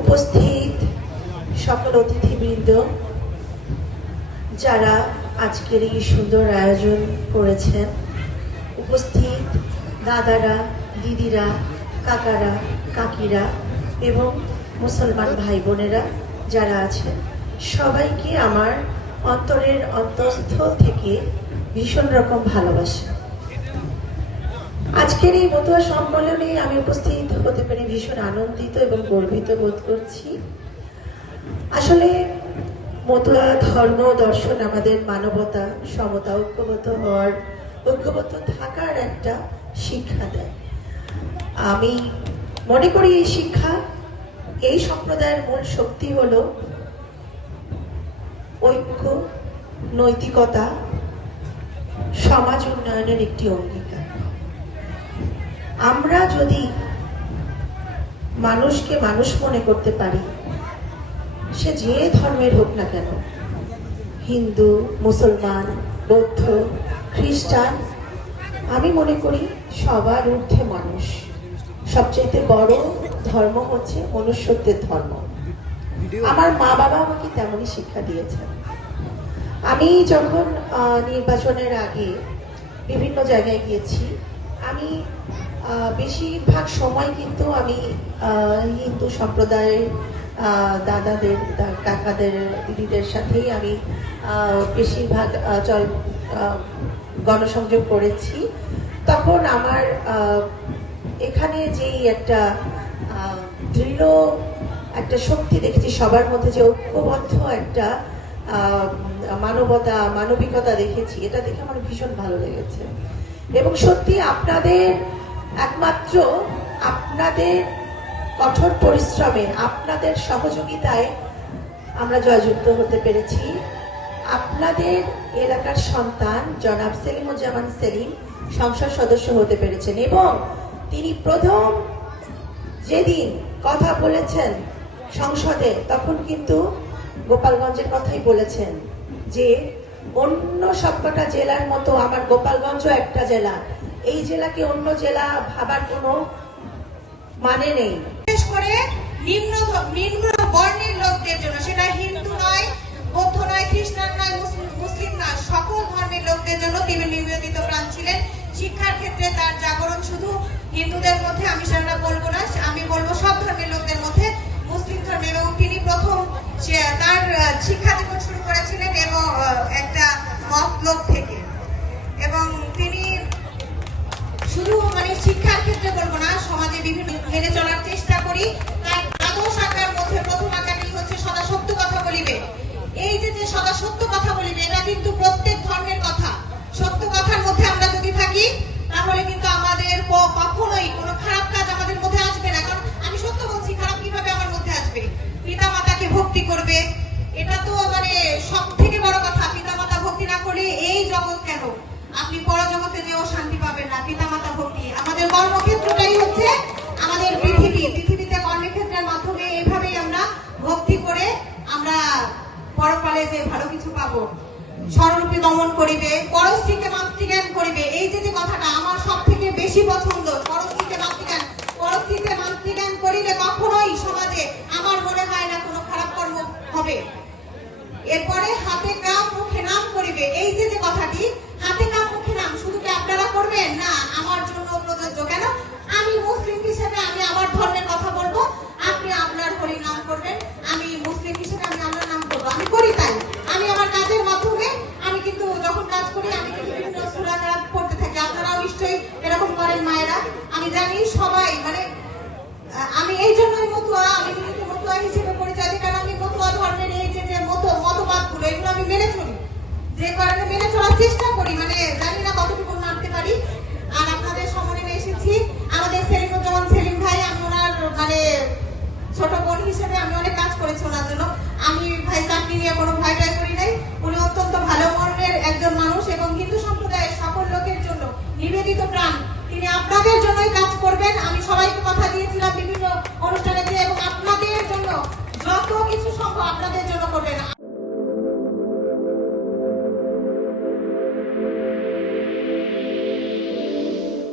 উপস্থিত সকল অতিথিবৃন্দ, যারা আজকের এই সুন্দর আয়োজন করেছেন, উপস্থিত দাদারা, দিদিরা, কাকারা, কাকিরা এবং মুসলমান ভাই বোনেরা যারা আছেন, সবাইকে আমার অন্তরের অন্তঃস্থল থেকে ভীষণ রকম ভালোবাসা। আজকের এই মতুয়া সম্মেলনে আমি উপস্থিত হতে পেরে ভীষণ আনন্দিত এবং গর্বিত বোধ করছি। আসলে মতুয়া ধর্ম দর্শন আমাদের মানবতা, সমতা, ঐক্যবদ্ধ থাকার একটা শিক্ষা দেয়। আমি মনে করি এই শিক্ষা, এই সম্প্রদায়ের মূল শক্তি হলো ঐক্য, নৈতিকতা, সমাজ উন্নয়নের একটি অঙ্গীকার। আমরা যদি মানুষকে মানুষ মনে করতে পারি, সে যে ধর্মের হোক না কেন, হিন্দু, মুসলমান, বৌদ্ধ, খ্রিস্টান, আমি মনে করি সবার ঊর্ধ্বে মানুষ। সবচেয়ে বড় ধর্ম হচ্ছে মনুষ্যত্বের ধর্ম। আমার মা বাবা আমাকে তেমনই শিক্ষা দিয়েছেন। আমি যখন নির্বাচনের আগে বিভিন্ন জায়গায় গিয়েছি, আমি বেশিরভাগ সময় কিন্তু আমি হিন্দু সম্প্রদায়ের দাদাদের, কাকাদের, দিদিদের সাথেই আমি বেশিরভাগ গণসংযোগ করেছি। তখন আমার এখানে যেই একটা দৃঢ় একটা শক্তি দেখেছি সবার মধ্যে, যে ঐক্যবদ্ধ একটা মানবতা, মানবিকতা দেখেছি, এটা দেখে আমার ভীষণ ভালো লেগেছে। এবং সত্যি আপনাদের একমাত্র আপনাদের কঠোর পরিশ্রমে, আপনাদের সহযোগিতায় আমরা জয়যুক্ত হতে পেরেছি। আপনাদের এলাকার সন্তান জনাব সেলিমুজ্জামান সেলিম সংসদ সদস্য হতে পেরেছেন, এবং তিনি প্রথম যেদিন কথা বলেছেন সংসদে, তখন কিন্তু গোপালগঞ্জের কথাই বলেছেন, যে অন্য সবকটা জেলার মতো আমার গোপালগঞ্জ একটা জেলা, এই জেলাকে অন্য জেলা ভাবার কোনো মানে নেই। বিশেষ করে নিম্ন বর্ণের লোকদের জন্য, সেটা হিন্দু নয়, বৌদ্ধ নয়, খ্রিস্টান নয়, মুসলিম নয়, সকল ধর্মের লোকদের জন্য তিনি নিবেদিত প্রাণ ছিলেন। শিক্ষার ক্ষেত্রে তার জাগরণ শুধু হিন্দুদের মধ্যে আমি সেটা বলবো না, আমি বলবো সব ধর্মের লোকদের মধ্যে, মুসলিম ধর্মের। এবং তিনি প্রথম তার শিক্ষা জীবন শুরু করেছিলেন এবং একটা মত লোক থেকে। এবং তিনি শুধু শিক্ষার ক্ষেত্রে বলবো না, সমাজে বিভিন্ন মেনে চলার চেষ্টা করি। তার দ্বাদশ আকার মধ্যে প্রথম আকারটি হচ্ছে সদা সত্য কথা বলিবে। এই যে সদা সত্য কথা বলিবে, এটা কিন্তু প্রত্যেক ধর্মের কথা। সত্য কথার মধ্যে আমরা যদি থাকি, তাহলে কিন্তু আমাদের কখনোই কোনো খারাপ কাজ আমাদের মধ্যে আসবে না। কারণ আমি সত্য বলছি, খারাপ কিভাবে আমার মধ্যে আসবে? পিতা মাতাকে ভক্তি করবে, এটা তো সব থেকে বড় কথা। পিতা মাতা ভক্তি না করলে এই জগৎ কেন, আপনি পরজগতে যেও শান্তি পাবেন না। পিতা মাতা ভক্তি, আমাদের কর্মক্ষেত্রটাই হচ্ছে আমাদের পৃথিবীতে কর্মক্ষেত্রের মাধ্যমে এভাবেই আমরা ভক্তি করে আমরা পরকালে যে ভালো কিছু পাবো। স্বরূপে দমন করিবে, পরস্ত্রীকে মাতৃজ্ঞান করিবে, এই যে কথাটা আমার সব থেকে বেশি পছন্দ। পরস্ত্রীকে মাতৃজ্ঞান করিলে কখনোই সমাজে আমার মনে হয় না কোনো খারাপ কর্ম হবে। এরপরে হাতে কাম মুখে নাম করিবে, এই যে কথাটি, হাতে কাম মুখে নাম, শুধু কি আপনারা করবেন? না, আমার জন্য প্রযোজ্য। কেন? আমি মুসলিম হিসেবে আমি আমার ধর্মের কথা বলবো, আপনি আপনার হরি নাম করবেন, আমি মুসলিম হিসেবে আমি আমার নাম করবো। আমি করি তাই, আমি আমার কাজের মাধ্যমে আমি কিন্তু যখন কাজ করি আমি কিন্তু বিভিন্ন সূরা কেরাত পড়তে থাকি। আপনারাও নিশ্চয়ই এরকম করেন মায়েরা, আমি জানি সবাই। আমি এই জন্যই মতুয়া, আমি নিজেকে মতুয়া হিসেবে পরিচয় দিই, কারণ আমি মতুয়া ধর্মের এই যে মতবাদগুলো, এগুলো আমি মেনে চলি, যে কারণে মেনে চলার চেষ্টা করি। জানি না কতটুকু মানতে পারি। আর আপনাদের সম্মানে এসেছি আমাদের সেলিমুজ্জামান সেলিম ভাই, আমি ওনার ছোট বোন হিসেবে আমি অনেক কাজ করেছি ওনার জন্য। আমি ভাই চাকরি নিয়ে কোনো ভয় করি নাই। উনি অত্যন্ত ভালো মনের একজন মানুষ এবং হিন্দু সম্প্রদায়ের সকল লোকের জন্য নিবেদিত প্রাণ। তিনি আপনাদের জন্যই কাজ করবেন। আমি সবাইকে কথা দিয়েছিলাম বিভিন্ন অনুষ্ঠানে, এবং আপনাদের জন্য যত কিছু সম্ভব আপনাদের জন্য করবেন।